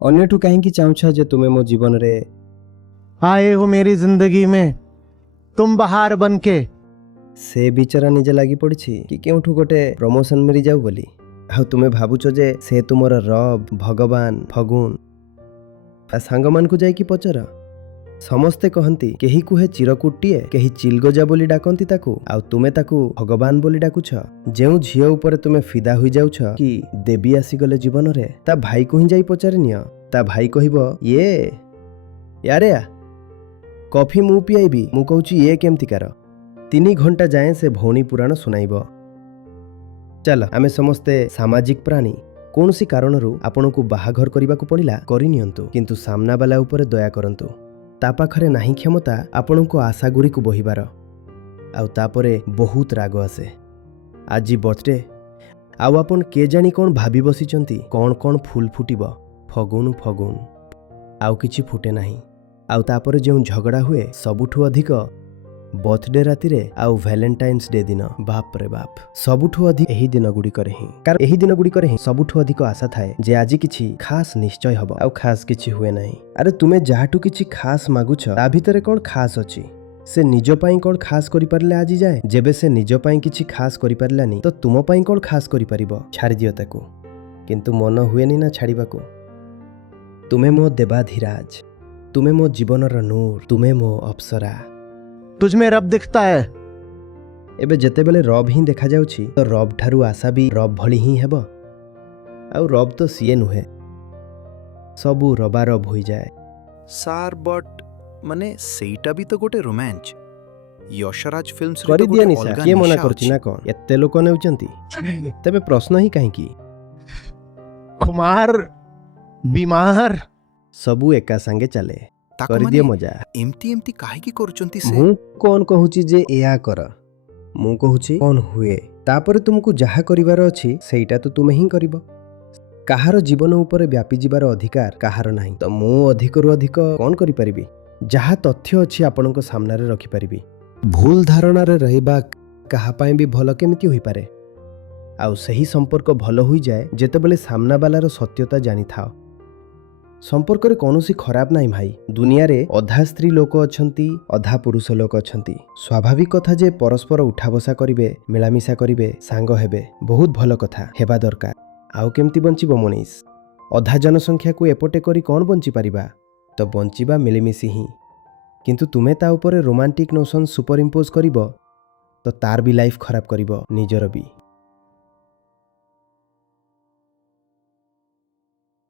ଅନ୍ୟଠୁ କାହିଁକି ଚାହୁଁଛ ଯେ ତୁମେ ମୋ ଜୀବନରେ आए हो मेरी जिंदगी में तुम बहार बन के। ସେ ବିଚରା ନିଜେ ଲାଗି ପଡ଼ିଛି କି କେଉଁଠୁ ଗୋଟେ ପ୍ରମୋସନ୍ ମିଳିଯାଉ ବୋଲି। ଆଉ ତୁମେ ଭାବୁଛ ଯେ ସେ ତୁମର ରବ, ଭଗବାନ, ଫଗୁନ। ସାଙ୍ଗମାନଙ୍କୁ ଯାଇକି ପଚର, ସମସ୍ତେ କହନ୍ତି କେହି କୁହେ ଚିରକୁଟିଏ, କେହି ଚିଲଗଜା ବୋଲି ଡାକନ୍ତି ତାକୁ, ଆଉ ତୁମେ ତାକୁ ଭଗବାନ ବୋଲି ଡାକୁଛ। ଯେଉଁ ଝିଅ ଉପରେ ତୁମେ ଫିଦା ହୋଇଯାଉଛ କି ଦେବୀ ଆସିଗଲେ ଜୀବନରେ, ତା ଭାଇକୁ ହିଁ ଯାଇ ପଚାରି ନିଅ। ତା ଭାଇ କହିବ ୟାରେ କଫି ମୁଁ ପିଆଇବି, ମୁଁ କହୁଛି ଇଏ କେମିତିକାର। 3 ଘଣ୍ଟା ଯାଏଁ ସେ ଭଉଣୀ ପୁରାଣ ଶୁଣାଇବ। ଚାଲ ଆମେ ସମସ୍ତେ ସାମାଜିକ ପ୍ରାଣୀ। କୌଣସି କାରଣରୁ ଆପଣଙ୍କୁ ବାହାଘର କରିବାକୁ ପଡ଼ିଲା, କରିନିଅନ୍ତୁ, କିନ୍ତୁ ସାମ୍ନାବାଲା ଉପରେ ଦୟା କରନ୍ତୁ। ତା ପାଖରେ ନାହିଁ କ୍ଷମତା ଆପଣଙ୍କ ଆଶାଗୁଡ଼ିକୁ ବୋହିବାର। ଆଉ ତାପରେ ବହୁତ ରାଗ ଆସେ। ଆଜି ବର୍ଥଡେ, ଆଉ ଆପଣ କେଜାଣି କ'ଣ ଭାବି ବସିଛନ୍ତି, କ'ଣ ଫୁଲ ଫୁଟିବ, ଫଗୁନ ଆଉ କିଛି ଫୁଟେ ନାହିଁ। ଆଉ ତାପରେ ଯେଉଁ ଝଗଡ଼ା ହୁଏ, ସବୁଠୁ ଅଧିକ ବର୍ଥଡେ ରାତିରେ ଆଉ ଭ୍ୟାଲେଣ୍ଟାଇନ୍ସ ଡେ ଦିନ। ବାପରେ ବାପ, ସବୁଠୁ ଅଧିକ ଏହି ଦିନଗୁଡ଼ିକରେ ହିଁ, କାରଣ ଏହି ଦିନଗୁଡ଼ିକରେ ହିଁ ସବୁଠୁ ଅଧିକ ଆଶା ଥାଏ ଯେ ଆଜି କିଛି ଖାସ୍ ନିଶ୍ଚୟ ହବ, ଆଉ ଖାସ୍ କିଛି ହୁଏ ନାହିଁ। ଆରେ ତୁମେ ଯାହାଠୁ କିଛି ଖାସ୍ ମାଗୁଛ, ତା ଭିତରେ କ'ଣ ଖାସ୍ ଅଛି? ସେ ନିଜ ପାଇଁ କ'ଣ ଖାସ୍ କରିପାରିଲେ ଆଜି ଯାଏ? ଯେବେ ସେ ନିଜ ପାଇଁ କିଛି ଖାସ୍ କରିପାରିଲାନି, ତ ତୁମ ପାଇଁ କ'ଣ ଖାସ୍ କରିପାରିବ? ଛାଡ଼ିଦିଅ ତାକୁ। କିନ୍ତୁ ମନ ହୁଏନି ନା ଛାଡ଼ିବାକୁ। ତୁମେ ମୋ ଦେବାଧିରାଜ, ତୁମେ ମୋ ଜୀବନର ନୂର, ତୁମେ ମୋ ଅପ୍ସରା। तुझ में रब दिखता है। ଏବେ ଯେତେବେଳେ ରବ୍ ହିଁ ଦେଖାଯାଉଛି, ତ ରବ୍ ଠାରୁ ଆଶା ବି ରବ୍ ଭଳି ହିଁ ହେବ। ଆଉ ରବ୍ ତ ସିଏ ନୁହେଁ, ସବୁ ରବାରବ ହୋଇଯାଏ। ସାର୍ ବଟ୍ ମାନେ ସେଇଟା ବି ତ ଗୋଟେ ରୋମାଞ୍ଚ। ୟଶରାଜ ଫିଲ୍ମସ୍ ରେ ତ କରିଦିଅ ଗୋଟେ ନିଶା, ଅଲଗା କିଏ ମନା ନିଶା କରୁଛି ଅଛି। ନା କ'ଣ? ଏତେ ଲୋକ ନେଉଛନ୍ତି, ତେବେ ପ୍ରଶ୍ନ ହିଁ କାହିଁକି? खुमार बीमार। ସବୁ ଏକା ସାଙ୍ଗେ ଚାଲେ। ତାକୁ କରିଦିଅ ମାନେ ମଜା। ଏମିତି କାହିଁକି କରୁଛନ୍ତି ସେ? ମୁଁ କ'ଣ କହୁଛି ଯେ ଏୟା କର, ମୁଁ କହୁଛି କ'ଣ ହୁଏ। ତାପରେ ତୁମକୁ ଯାହା କରିବାର ଅଛି ସେଇଟା ତ ତୁମେ ହିଁ କରିବ। କାହାର ଜୀବନ ଉପରେ ବ୍ୟାପି ଯିବାର ଅଧିକାର କାହାର ନାହିଁ। ତ ମୁଁ ଅଧିକରୁ ଅଧିକ କ'ଣ କରିପାରିବି? ଯାହା ତଥ୍ୟ ଅଛି ଆପଣଙ୍କ ସାମ୍ନାରେ ରଖିପାରିବି। ଭୁଲ ଧାରଣାରେ ରହିବା କାହା ପାଇଁ ବି ଭଲ କେମିତି ହୋଇପାରେ? ଆଉ ସେହି ସମ୍ପର୍କ ଭଲ ହୋଇଯାଏ ଯେତେବେଳେ ସାମ୍ନାବାଲାର ସତ୍ୟତା ଜାଣିଥାଅ। ସମ୍ପର୍କରେ କୌଣସି ଖରାପ ନାହିଁ ଭାଇ। ଦୁନିଆରେ ଅଧା ସ୍ତ୍ରୀ ଲୋକ ଅଛନ୍ତି, ଅଧା ପୁରୁଷ ଲୋକ ଅଛନ୍ତି। ସ୍ୱାଭାବିକ କଥା ଯେ ପରସ୍ପର ଉଠାବସା କରିବେ, ମିଳାମିଶା କରିବେ, ସାଙ୍ଗ ହେବେ, ବହୁତ ଭଲ କଥା, ହେବା ଦରକାର। ଆଉ କେମିତି ବଞ୍ଚିବ ମଣିଷ? ଅଧା ଜନସଂଖ୍ୟାକୁ ଏପଟେ କରି କ'ଣ ବଞ୍ଚିପାରିବା? ତ ବଞ୍ଚିବା ମିଳିମିଶି ହିଁ। କିନ୍ତୁ ତୁମେ ତା ଉପରେ ରୋମାଣ୍ଟିକ ନୋସନ୍ ସୁପର ଇମ୍ପୋଜ କରିବ, ତ ତାର ବି ଲାଇଫ୍ ଖରାପ କରିବ, ନିଜର ବି।